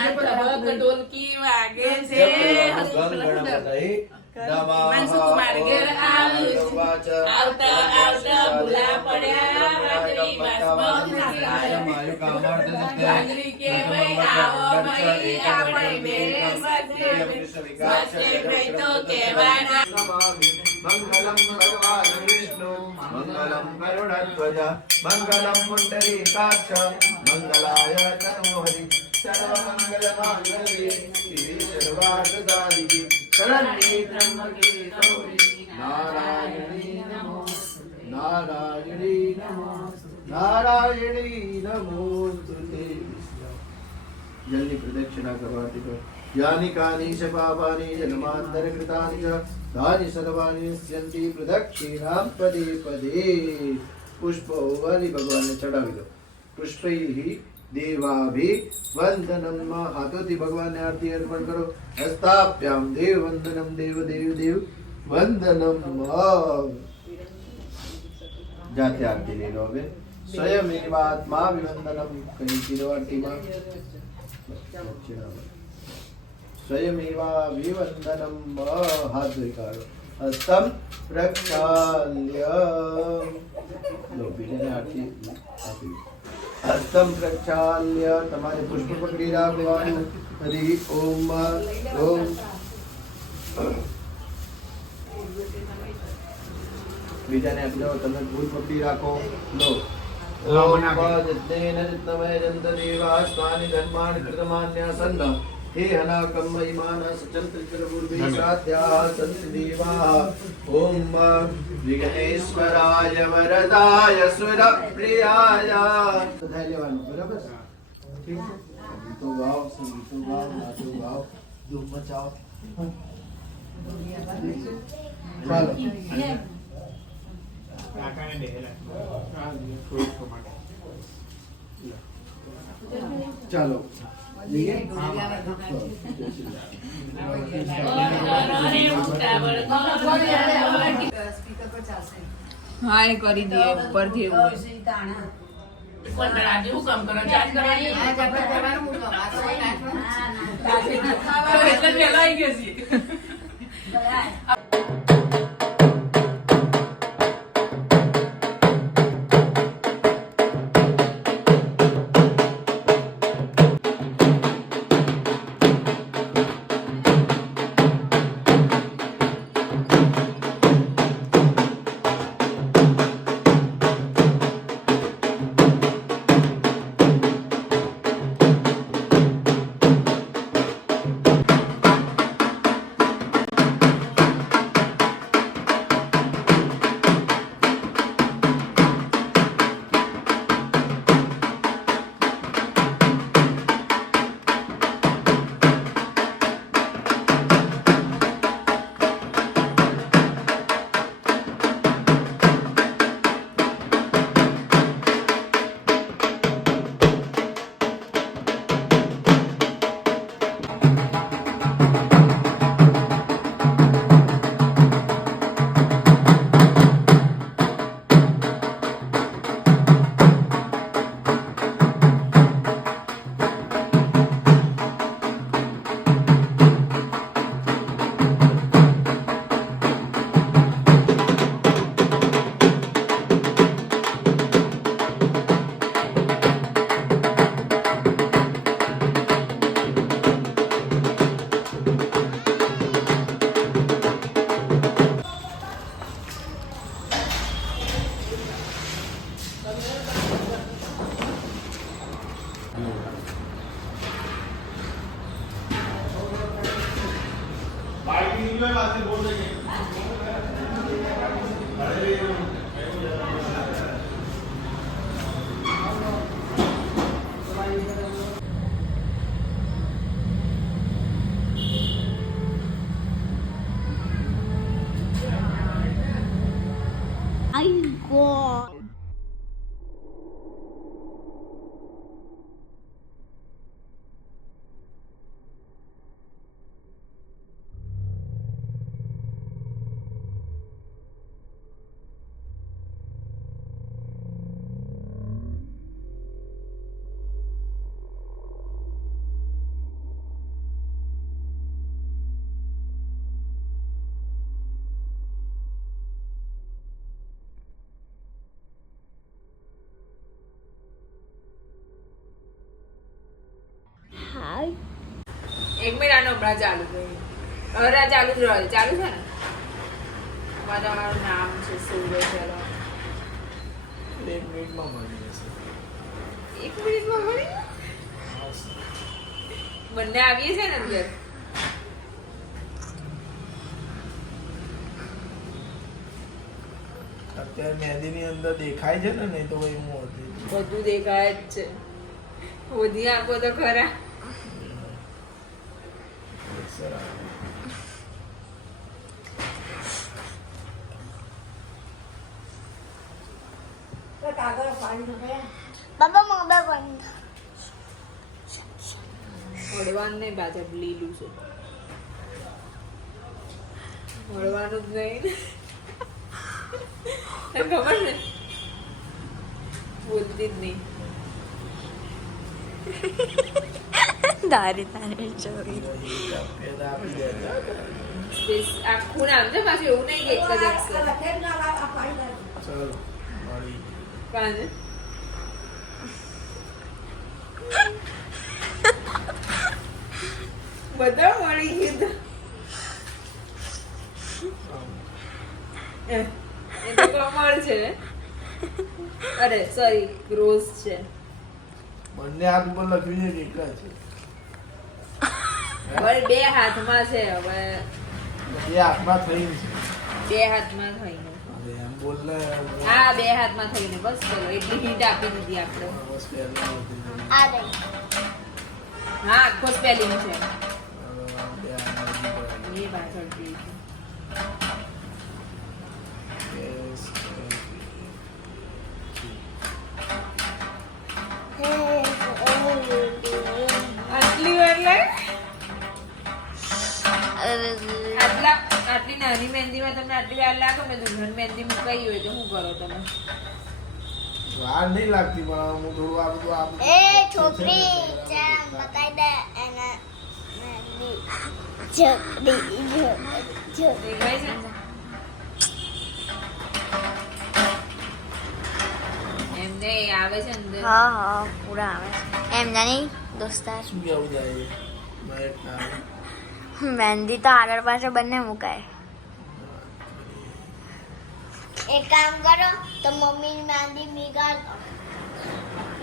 ઢોલકી વાગે છે આવતા આવતા ભૂલા પડ્યા હાજરી હાજરી કે ભાઈ આવો ભાઈ આપણે બે ભાઈ તો કહેવાના મંગલમ ભગવાન વિષ્ણુ મંગલમ ગરુડધ્વજ મંગલમ પુંડરીકાક્ષ મંગલાય તનોહરિ સર્વમંગલ માંગલ્યે શિવે સર્વાર્થસાધિકે શરણ્યે ત્ર્યંબકે ગૌરી નારાયણી નમો નારાયણી નમો નારાયણી નમોસ્તુતે જલની પ્રદક્ષિણા કરવાથી તો યાની કાની ચ પાપાની જન્માંતર કૃતાની ચ તાની સર્વાણી સ્યંતિ પ્રદક્ષિણાં પદે પદે પુષ્પો વાલી ભગવાનને ચડાવી દો પુષ્પૈ દેવાભિ વંદનમ હાથોથી ભગવાનને આરતી અર્પણ કરો હસ્તાભ્યામ દેવ વંદનમ દેવ દેવ દેવ વંદનમ જાતે આરતી લઈ લો હવે સ્વયમેવાત્મા વિવંદનમ કઈ ચિરવાટીમાં સ્વયમેવા વિવંદનમ હાથ ધોઈ કાઢો હસ્તમ પ્રક્ષાલ્ય લો બીજાને આરતી આપી હસ્તમ પ્રક્ષાલ્ય તમારે પુષ્પ પકડી રાખવાનું હરિ ઓમ ઓમ બીજાને આપી દો તમે ફૂલ પકડી રાખો લો ઓમ પદતેન જિતમય જંત દેવાસ્વાનિ ધર્માણિ કૃતમાન્યાસન્ન हे हनाकम इमाना सचंत्र पूर्वे साध्या संत देवा ओम विघ्नेश्वराय वरदाय सुर प्रियाय બધા લેવાનું બરાબર ઠીક છે તો ગાઓ સંગીતો ગાઓ નાચો ગાઓ ધૂમ મચાઓ ચાલો કાકાને બેહેલા ચાલો હા એ કરી દઈએ ઉપરથી એવું એટલે પેલા આવી ગયો છે 1 મિનિટ હમણાં ચાલુ કર્યું. હવે ચાલુ જ રહે. ચાલુ છે ને? મારું નામ છે સૂર્ય. ચલો 1 મિનિટમાં મળી જશે. 1 મિનિટમાં મળી? બંને આવીએ છે ને અંદર. અત્યારે મહેંદીની અંદર દેખાય છે ને, નહીં તો હું હતી. બધું દેખાય જ છે. ઓધી આપો તો ખરા. બાબા મોબાઈલ બંધ. મળવાનું નહીં, પાછળ લીલું છે. મળવાનું જ નહીં ને. ખબર ને, બોલતી જ નહીં. તારી તારી ચોરી. આખું નામ છે પાછું, એવું નહીં કે એક જ અક્ષર. ચલો મળી. કાં છે? બધા મળી ગયું. એ તો કમળ છે. અરે સોરી, રોઝ છે. બંને હાથ ઉપર લખ્યું છે કે એક જ છે? હવે 2 હાથમાં છે. હવે એ હાથમાં થઈ છે. 2 હાથમાં થઈને. અરે એમ બોલ ને. હા, 2 હાથમાં થઈને. બસ ચલો, એટલી હિન્ટ આપી દીધી આપણે. બસ પહેલા હતી. આ ગઈ. હા, આખો સ્પેલિંગ છે. બે હાથમાં એ પાછળ છે. આટલી વાર આટલી નાની મહેંદીમાં તમને આટલી વાર લાગો. મેં દુલ્હન મહેંદી મુકાઈ હોય તો શું કરો તમે? વાર નહીં લાગતી, પણ હું થોડું આ બધું એ છોકરી ચાલ બતાઈ દે એના છોકરી દેખાય છે? એમને આવે છે અંદર. હા હા પૂરા આવે એમ જાની દોસ્તાર. શું કેવું જાય મહેક ના? મહેંદી તો આગળ પાછળ બંને મુકાય. એક કામ કરો તો મમ્મીની મહેંદી મિગાડ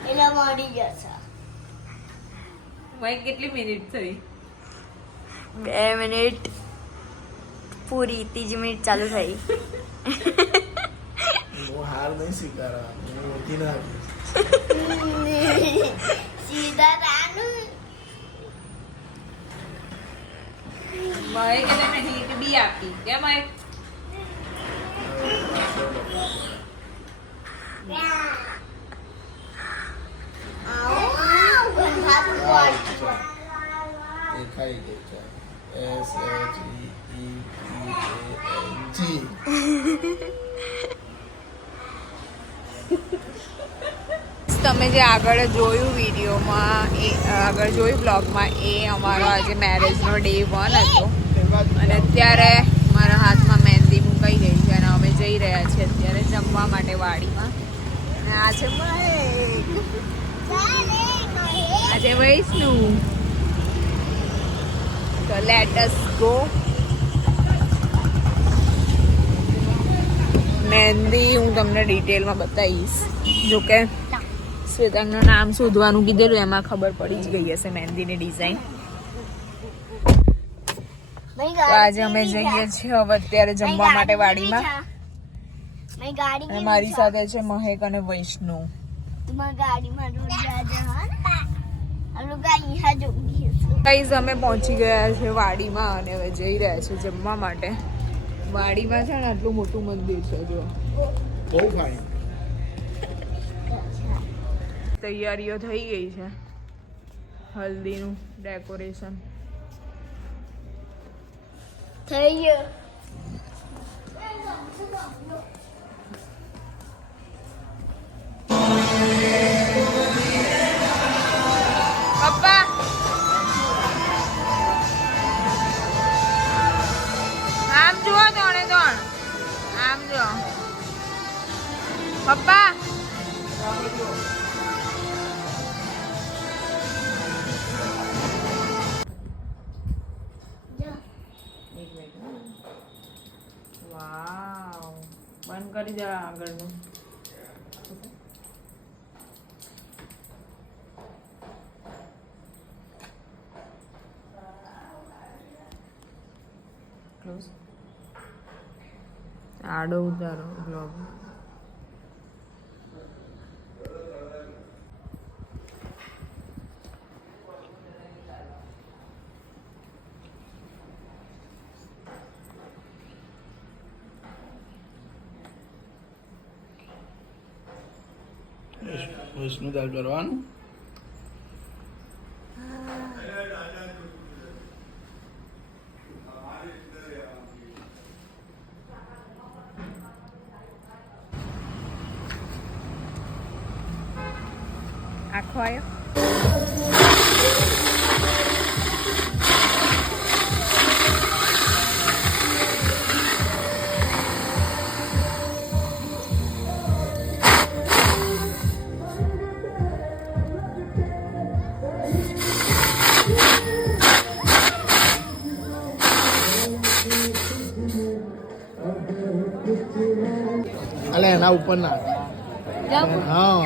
એટલે મળી જશે. ભાઈ કેટલી મિનિટ થઈ? 2 મિનિટ પૂરી. 3 મિનિટ ચાલુ થઈ. હું હાર નહીં સ્વીકારવા, હું ઓછી ના આપીશ. સીધા રાનું ભાઈ કે તમે હિટ બી આપી કેમ? ભાઈ દેખાઈ ગઈ છે. SHEETANG. તમે જે આગળ જોયું વિડીયોમાં, એ આગળ જોયું બ્લોગમાં, એ અમારો આજે મેરેજનો ડે 1 હતો. અને અત્યારે મારા હાથમાં મહેંદી મુકાઈ ગઈ છે અને અમે જઈ રહ્યા છીએ અત્યારે જમવા માટે વાડીમાં. અને આ છે મહેક, આજે વૈષ્ણુ. તો લેટ અસ ગો. મહેંદી હું તમને ડિટેલમાં બતાવીશ. જોકે શ્વેતાંગનું નામ શોધવાનું કીધેલું, એમાં ખબર પડી જ ગઈ હશે મહેંદીની ડિઝાઇન. તો આજે અમે જઈએ છીએ હવે અત્યારે જમવા માટે વાડીમાં. અને મારી સાથે છે મહેક અને વૈષ્ણુ. ગાઈઝ અમે પહોંચી ગયા છે વાડીમાં અને હવે જઈ રહ્યા છે જમવા માટે. વાડીમાં છે ને આટલું મોટું મંદિર છે જો. બહુ ફાઇન. તૈયારીઓ થઈ ગઈ છે, હલ્દીનું ડેકોરેશન થઈ ગયું. પપ્પા આમ જુઓ, દોડે દોડ આમ જો પપ્પા. કરી દે આગળનું. ક્લોઝ. આડો ઉતારો બ્લોગ. વિષ્ણુ દાલ કરવાનું. આખો આવ્યો. અલે એના ઉપર ના. જાઉં? હા